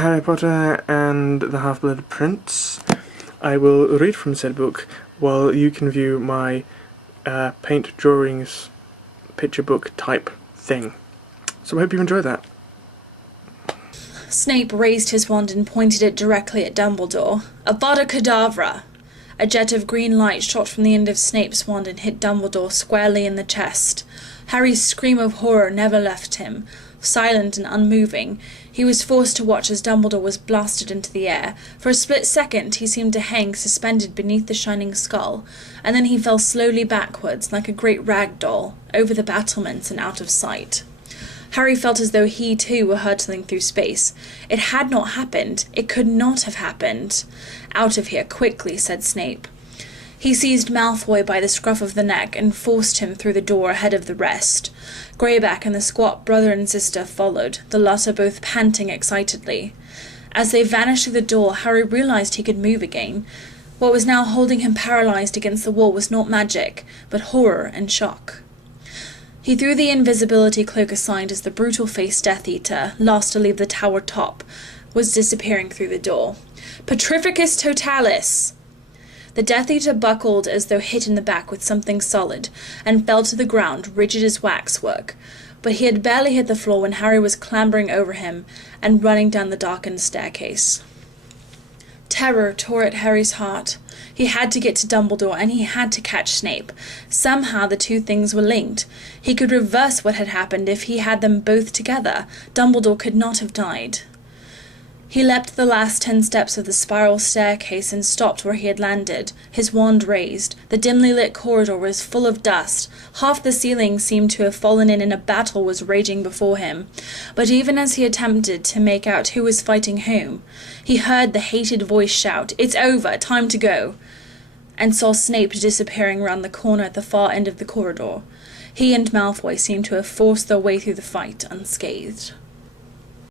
Harry Potter and the Half-Blood Prince. I will read from said book while you can view my paint drawings picture book type thing. So I hope you enjoy that. Snape raised his wand and pointed it directly at Dumbledore. Avada Kedavra! A jet of green light shot from the end of Snape's wand and hit Dumbledore squarely in the chest. Harry's scream of horror never left him. Silent and unmoving, he was forced to watch as Dumbledore was blasted into the air. For a split second he seemed to hang suspended beneath the shining skull, and then he fell slowly backwards like a great rag doll, over the battlements and out of sight. Harry felt as though he too were hurtling through space. It had not happened. It could not have happened. Out of here, quickly, said Snape. He seized Malfoy by the scruff of the neck and forced him through the door ahead of the rest. Greyback and the squat brother and sister followed, the latter both panting excitedly. As they vanished through the door, Harry realized he could move again. What was now holding him paralyzed against the wall was not magic, but horror and shock. He threw the invisibility cloak aside as the brutal-faced Death Eater, last to leave the tower top, was disappearing through the door. Petrificus totalis! The Death Eater buckled as though hit in the back with something solid, and fell to the ground, rigid as waxwork. But he had barely hit the floor when Harry was clambering over him and running down the darkened staircase. Terror tore at Harry's heart. He had to get to Dumbledore, and he had to catch Snape. Somehow the two things were linked. He could reverse what had happened if he had them both together. Dumbledore could not have died. He leapt the last 10 steps of the spiral staircase and stopped where he had landed, his wand raised. The dimly lit corridor was full of dust. Half the ceiling seemed to have fallen in, and a battle was raging before him. But even as he attempted to make out who was fighting whom, he heard the hated voice shout, "It's over, time to go," and saw Snape disappearing round the corner at the far end of the corridor. He and Malfoy seemed to have forced their way through the fight unscathed.